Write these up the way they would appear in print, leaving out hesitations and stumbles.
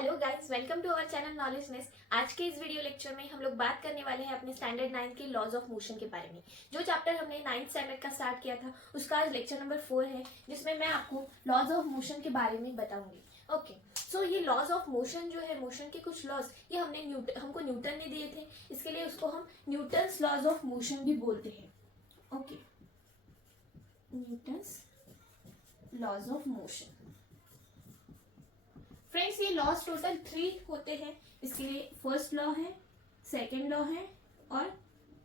Hello guys, welcome to our channel knowledgeness. आज के इस वीडियो लेक्चर में हम लोग बात करने वाले हैं अपने स्टैंडर्ड 9 के लॉज ऑफ मोशन के बारे में। जो चैप्टर हमने 9th स्टैंडर्ड का स्टार्ट किया था उसका आज लेक्चर नंबर 4 है, जिसमें मैं आपको लॉज ऑफ मोशन के बारे में बताऊंगी। ओके, सो ये लॉज ऑफ मोशन जो है, मोशन के कुछ लॉज, ये हमको न्यूटन ने दिए थे। इसके लिए उसको हम न्यूटन्स लॉज ऑफ मोशन भी बोलते हैं। Okay, Newton's laws of motion. Friends, ये लॉज टोटल 3 होते हैं। इसके लिए फर्स्ट लॉ है, सेकेंड लॉ है और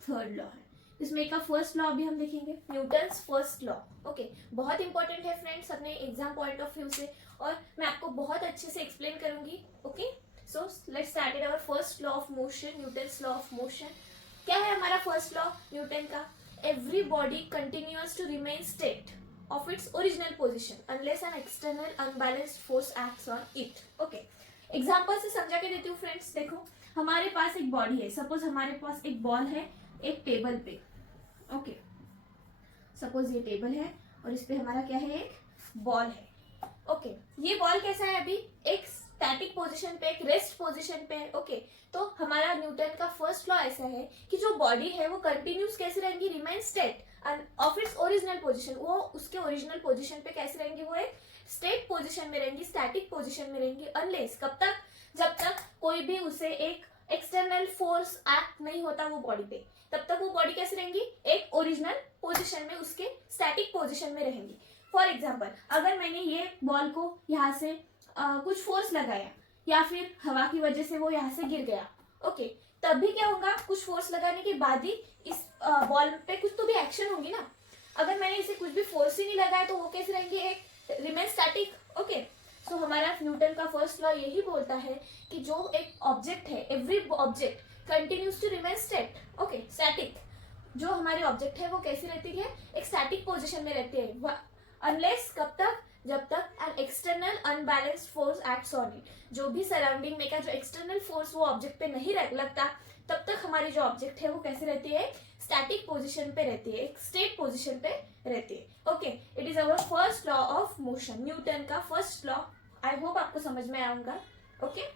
थर्ड लॉ है। इसमें का फर्स्ट लॉ भी हम देखेंगे, न्यूटन्स फर्स्ट लॉ। ओके, बहुत इंपॉर्टेंट है फ्रेंड्स अपने एग्जाम पॉइंट ऑफ व्यू से, और मैं आपको बहुत अच्छे से एक्सप्लेन करूंगी। Okay, so let's start our first law of motion, Newton's law of motion. क्या है हमारा फर्स्ट लॉ न्यूटन का? Every body continuous to remain state of its original position unless an external unbalanced force acts on it. Okay, example से समझा के देती हूँ friends. देखो, हमारे पास एक बॉडी है, सपोज हमारे पास एक बॉल है एक टेबल पे। ओके, सपोज ये टेबल है और इस पे हमारा क्या है, एक बॉल है। ओके, ये बॉल कैसा है? अभी एक स्टैटिक पोजीशन पे, एक रेस्ट पोजीशन पे है। ओके, तो हमारा न्यूटन का फर्स्ट लॉ ऐसा है कि जो बॉडी है वो कंटिन्यूस कैसे रहेंगी, remain state of its original position. वो उसके ओरिजिनल पोजीशन पे कैसे रहेंगी, वो एक स्टेट पोजीशन में रहेंगी, स्टैटिक पोजीशन में रहेंगी। अनलेस कब तक? जब तक कोई भी उसे एक एक्सटर्नल फोर्स एक्ट नहीं होता वो बॉडी पे, तब तक वो बॉडी कैसे रहेंगी, एक ओरिजिनल पोजीशन में, उसके स्टैटिक पोजीशन में रहेंगी। फॉर एग्जाम्पल, अगर मैंने ये बॉल को यहाँ से कुछ फोर्स लगाया या फिर हवा की वजह से वो यहाँ से गिर गया। ओके, तब भी क्या होगा, कुछ फोर्स लगाने के बाद ही इस बॉल पे कुछ तो भी एक्शन होगी ना। अगर मैंने इसे कुछ भी फोर्स ही नहीं लगाया तो वो कैसे रहेंगे, एक रिमेन स्टैटिक। ओके, सो हमारा न्यूटन का फर्स्ट लॉ यही बोलता है कि जो एक ऑब्जेक्ट है, every object continues to remain state. Okay, static जो हमारी ऑब्जेक्ट है वो कैसी रहती है, एक स्टैटिक पोजिशन में रहती है। अनलेस कब तक? जब तक an external unbalanced force acts on it. जो भी सराउंडिंग में का जो एक्सटर्नल फोर्स वो ऑब्जेक्ट पे नहीं लगता, तब तक हमारी जो ऑब्जेक्ट है वो कैसे रहती है, स्टैटिक पोजीशन पे रहती है, एक स्टेट पोजीशन पे रहती है। Okay, it is our first law of motion, Newton का फर्स्ट लॉ। आई होप आपको समझ में आऊंगा। ओके,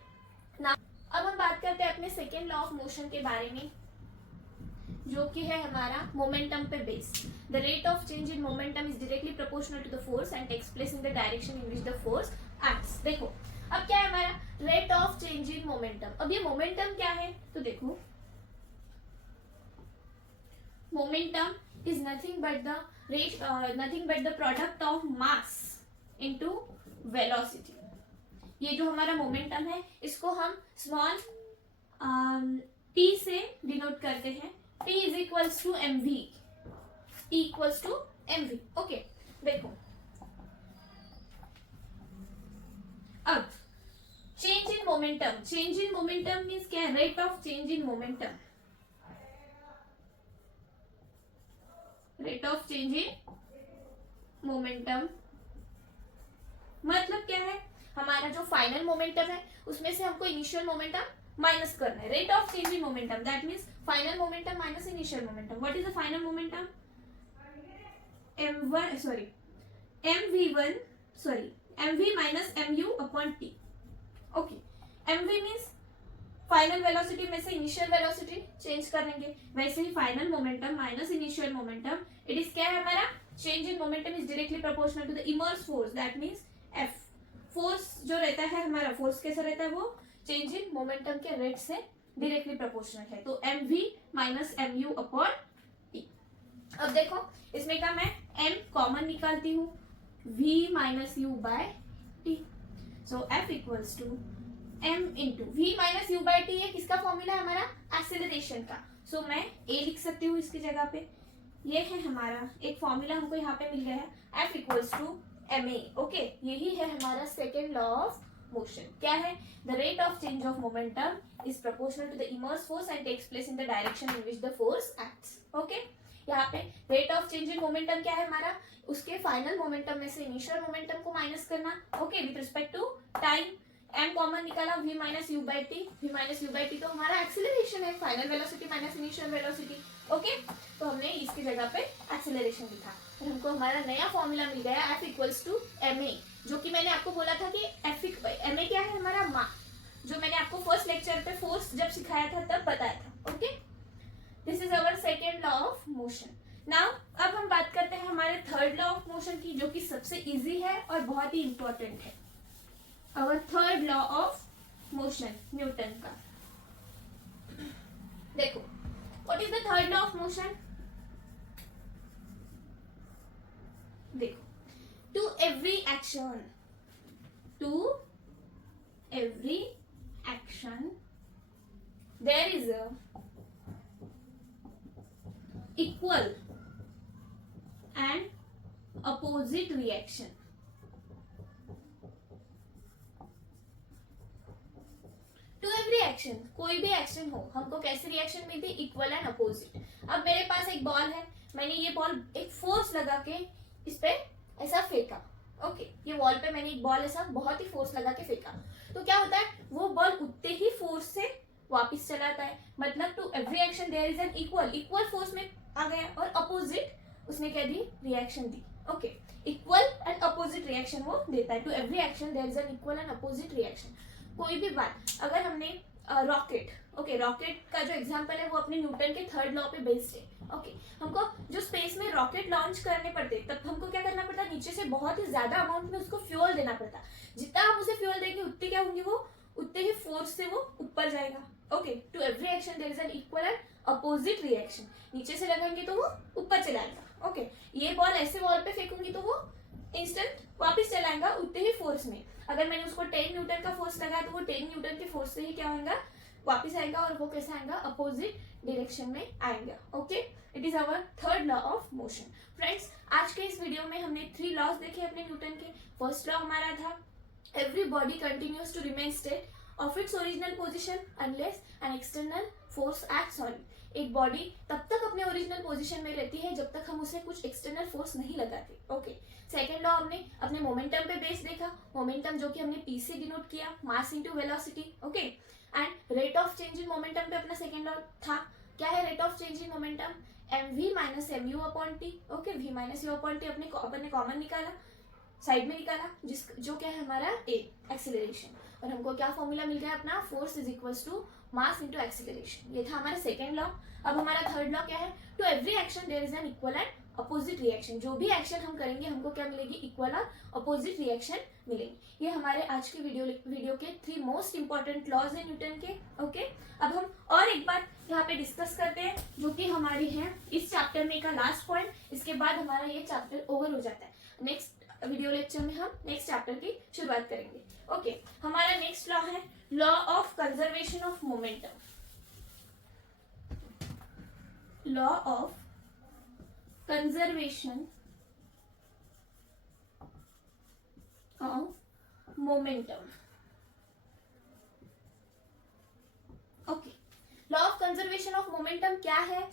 ना अब हम बात करते हैं अपने सेकेंड लॉ ऑफ मोशन के बारे में, जो कि है हमारा मोमेंटम पे based. The rate of change in momentum is directly proportional to the force and takes place in the direction in which the force acts. देखो, अब क्या है हमारा rate of change in momentum. अब ये मोमेंटम क्या है, तो देखो, momentum is nothing but the product of mass into velocity. ये जो हमारा मोमेंटम है इसको हम स्मॉल p से डिनोट करते हैं। P is equals to mv, P equals to mv। Okay, देखो, अब change in momentum, change in momentum means क्या है, rate of change in momentum. Rate of change in momentum मतलब क्या है, हमारा जो फाइनल मोमेंटम है उसमें से हमको इनिशियल मोमेंटम माइनस करना है। Rate of change in momentum that means final momentum minus initial momentum. What is the final momentum? mv minus mu upon t। Okay, mv means final velocity में से initial velocity change करेंगे, वैसे ही final momentum minus initial momentum, it is क्या है हमारा, change in momentum is directly proportional to the impressed force, that means f। Force जो रहता है हमारा, फोर्स कैसा रहता है, वो चेंज इन मोमेंटम के रेट से डायरेक्टली प्रोपोर्शनल है। तो mv minus mu upon t। अब देखो, इसमें का मैं m कॉमन निकालती हूँ, v minus u by t। So f equals to m into v minus u by t। ये किसका फॉर्मूला है, हमारा एक्सेलरेशन का। सो मैं a लिख सकती हूँ इसकी जगह पे। ये है हमारा एक फॉर्मूला हमको यहाँ पे मिल गया है, f equals to ma। Okay, यही है हमारा सेकेंड लॉ ऑफ मोशन। क्या है? The rate of change of momentum is proportional to the impressed force and takes place in the direction in which the force acts. Okay, यहाँ पे rate of change in momentum क्या है हमारा, उसके final momentum में से initial momentum को minus करना। Okay, with respect to time, m common निकाला, v minus u by T. v minus u by T तो हमारा एक्सेलरेशन है, final velocity minus initial velocity. Okay, तो हमने इसकी जगह पे एक्सेलरेशन लिखा और हमको हमारा नया फॉर्मूला मिल गया f इक्वल्स टू ma, जो कि मैंने आपको बोला था कि ma क्या है हमारा, जो मैंने आपको फर्स्ट लेक्चर पे फोर्स जब सिखाया था तब बताया था। Okay, this is our second law of motion. Now अब हम बात करते हैं हमारे थर्ड लॉ ऑफ मोशन की, जो कि सबसे इजी है और बहुत ही इंपॉर्टेंट है। Our third law of motion Newton का। देखो, what is the third law of motion? देखो, to every action there is a equal and opposite reaction. To every action, कोई भी एक्शन हो, हमको कैसे रिएक्शन मिलती है? Equal and opposite. अब मेरे पास एक बॉल है, मैंने ये बॉल एक फोर्स लगा के इस पे ऐसा फेंका। ओके, ये वॉल पे मैंने एक बॉल ऐसा बहुत ही फोर्स लगा के फेंका, तो क्या होता है? वो बॉल उतने ही फोर्स से वापस चला आता है। मतलब to every action there is an equal force में आ गया, और अपोजिट उसने क्या दी? रिएक्शन दी। Okay, equal and opposite reaction वो देता है। To every action there is an equal and opposite reaction. कोई भी बात, अगर हमने रॉकेट, ओके, रॉकेट का जो एग्जांपल है वो अपने न्यूटन के थर्ड लॉ पे बेस्ड है। ओके, हमको जो स्पेस में रॉकेट लॉन्च करने पड़ते, तब हमको क्या करना पड़ता? नीचे से बहुत ही ज्यादा अमाउंट में उसको फ्यूल देना पड़ता। जितना हम उसे फ्यूल देंगे उतनी क्या होंगी? वो उतने ही फोर्स से वो ऊपर जाएगा। Okay, to every action there is an equal and opposite reaction. नीचे से लगाएंगे तो वो ऊपर चलाएगा। ओके, ये बॉल ऐसे वॉल पे फेंकूंगी तो वो इंस्टेंट वापस चलाएगा उतने ही फोर्स में। अगर मैंने उसको 10 न्यूटन का फोर्स लगाया तो वो 10 न्यूटन के फोर्स से ही क्या होगा? वापस आएगा, और वो कैसे आएगा? अपोजिट डायरेक्शन में आएगा। Okay, it is our third law of motion. Friends, आज के इस वीडियो में हमने 3 लॉज देखे अपने न्यूटन के। फर्स्ट लॉ हमारा था every body continues to remain state of its original position unless an external force acts on it. एक बॉडी तब तक अपने ओरिजिनल पोजीशन में रहती है जब तक हम उसे कुछ एक्सटर्नल फोर्स नहीं लगाते। ओके, सेकेंड लॉ हमने अपने मोमेंटम पे बेस देखा। मोमेंटम जो कि हमने पी से डिनोट किया, mass into velocity. Okay, and rate of change in momentum पे अपना सेकेंड लॉ था। क्या है rate of change in momentum? mv minus M U upon T. Okay, v minus U upon T अपने common निकाला, side में निकाला, जो क्या है हमारा ए, एक्सीलरेशन। और हमको क्या फॉर्मूला मिल गया अपना? Force is equals to mass into acceleration. ये था हमारा सेकेंड लॉ। अब हमारा थर्ड लॉ क्या है? To every action there is an equal and opposite reaction. जो भी एक्शन हम करेंगे हमको क्या मिलेगी? इक्वल और अपोजिट रिएक्शन मिलेंगे। ये हमारे आज के वीडियो के 3 मोस्ट इंपॉर्टेंट लॉज है न्यूटन के। ओके, अब हम और एक बात यहाँ पे डिस्कस करते हैं, जो कि हमारी है इस चैप्टर में का लास्ट पॉइंट। इसके बाद हमारा ये चैप्टर ओवर हो जाता है। नेक्स्ट वीडियो लेक्चर में हम नेक्स्ट चैप्टर की शुरुआत करेंगे। ओके, हमारा नेक्स्ट लॉ है law of conservation of momentum. Law of conservation of momentum. Okay, law of conservation of momentum क्या है?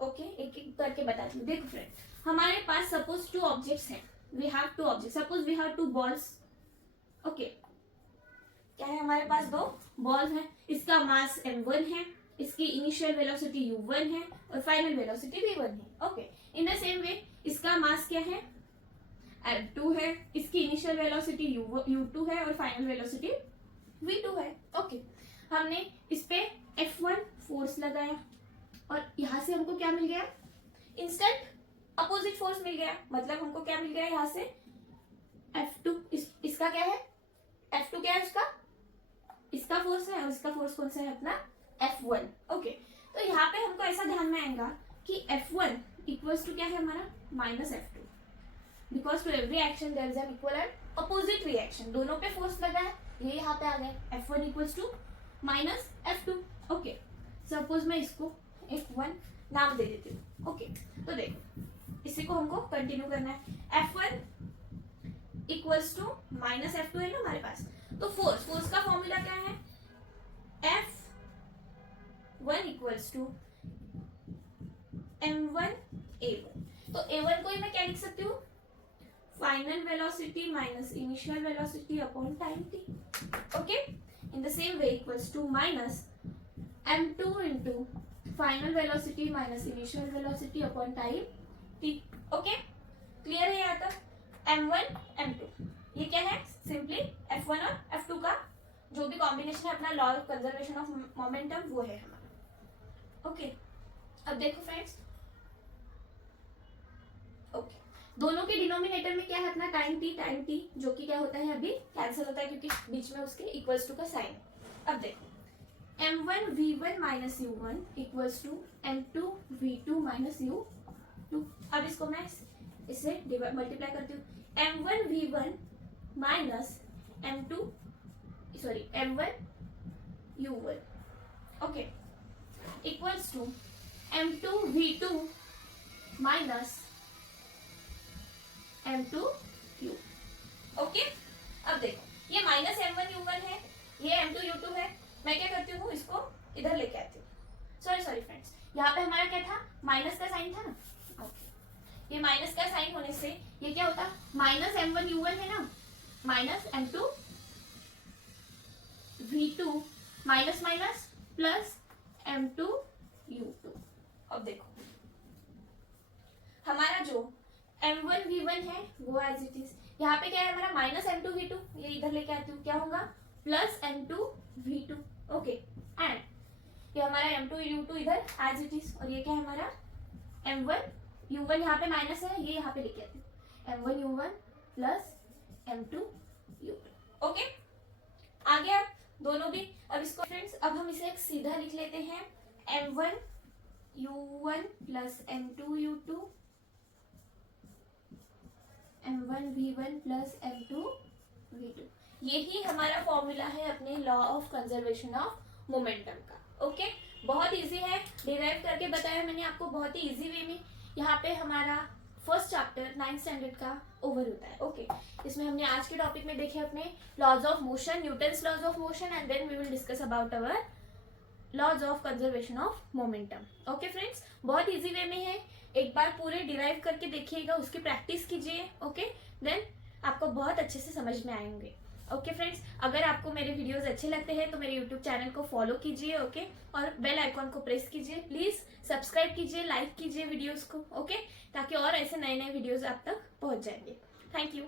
ओके, एक एक करके बताती हूँ। देखो फ्रेंड, हमारे पास सपोज 2 ऑब्जेक्ट्स हैं। We have 2 objects. Suppose we have 2 balls. Okay, क्या है हमारे पास? 2 बॉल्स हैं। इसका मास m1 है, इसकी इनिशियल वेलोसिटी u1 है और फाइनल वेलोसिटी v1 है। ओके, इन द सेम वे इसका मास क्या है? m2 है, इसकी इनिशियल वेलोसिटी u2 है और फाइनल वेलोसिटी v2 है। ओके, हमने इस पे F1 फोर्स लगाया और यहाँ से हमको क्या मिल गया? इंस्टेंट अपोजिट फोर्स मिल गया। मतलब हमको क्या मिल गया यहाँ से? F2। इसका क्या है? F2 क्या है उसका? इसका फोर्स है, और इसका फोर्स कौन सा है? अपना F1। ओके, तो यहाँ पे हमको ऐसा ध्यान में आएगा कि F1 इक्वल्स टू क्या है हमारा? Minus F2, because to every action there is an equal and opposite reaction. दोनों पे फोर्स लगा है, ये यहाँ पे आ गया F1 equals to minus F2। Okay, suppose मैं इसको F1 नाम दे देती हूँ। ओके, तो देखो इसी को हमको कंटिन्यू करना है। F1 equals to minus F2 है ना हमारे पास। तो फोर्स का फॉर्मूला क्या है? F1 equals to m1 a1। तो a1 को ही मैं क्या लिख सकती हूँ? Final velocity minus initial velocity upon time t। Okay, in the same way equals to minus m2 into final velocity minus initial velocity upon time t। Okay, clear है यहाँ तक? m1 m2 ये क्या है? सिंपली F1 और F2 का जो भी कॉम्बिनेशन है अपना law of conservation of momentum, वो है हमारा। ओके अब देखो फ्रेंड्स, ओके दोनों के डिनोमिनेटर में क्या है अपना टाइम टी, जो कि क्या होता है अभी कैंसिल होता है क्योंकि बीच में उसके इक्वल्स टू का साइन। अब देखो m1 v1 minus u1 equals to m2 v2 minus u2। अब इसको मैं इससे मल्टीप्लाई करती हूँ, m1 v1 minus m2 sorry m1 u1 okay equals to m2 v2 minus m2 u। Okay अब देखो ये माइनस m1 u1 है, ये m2 u2 है, मैं क्या करती हूँ इसको इधर लेके आती हूँ। सॉरी फ्रेंड्स, यहाँ पे हमारा क्या था, माइनस का साइन था ना। ओके ये माइनस का साइन होने से ये क्या होता, माइनस m1 u1 है ना, minus m2 v2 minus minus plus m2 u2। अब देखो हमारा जो m1 v1 है वो एज इट इज, यहाँ पे क्या है हमारा माइनस m2 v2, ये इधर लेके आती हूँ, क्या होगा plus m2 v2। Okay and ये हमारा m2 u2 इधर एज इट इज, और ये क्या है हमारा m1 u1, यहाँ पे माइनस है, ये यहाँ पे लेके आती हूँ m1 u1 plus m2 u1। Okay आ गया दोनों भी। अब इसको फ्रेंड्स अब हम इसे एक सीधा लिख लेते हैं, m1 u1 plus m2 u2 m1 v1 plus m2 v2। यही हमारा फॉर्मूला है अपने law of conservation of momentum का। ओके बहुत इजी है, डिराइव करके बताया मैंने आपको बहुत ही इजी वे में। यहाँ पे हमारा फर्स्ट चैप्टर 9th स्टैंडर्ड का ओवर होता है। ओके इसमें हमने आज के टॉपिक में देखे अपने laws of motion, Newton's laws of motion, and then we will discuss about our laws of conservation of momentum. Okay friends बहुत इजी वे में है, एक बार पूरे डिराइव करके देखिएगा, उसकी प्रैक्टिस कीजिए। ओके देन आपको बहुत अच्छे से समझ में आएंगे। ओके फ्रेंड्स अगर आपको मेरे वीडियोस अच्छे लगते हैं तो मेरे यूट्यूब चैनल को फॉलो कीजिए। ओके और बेल आइकॉन को प्रेस कीजिए, प्लीज सब्सक्राइब कीजिए, लाइक कीजिए वीडियोस को। ओके ताकि और ऐसे नए नए वीडियोस आप तक पहुंच जाएंगे। Thank you.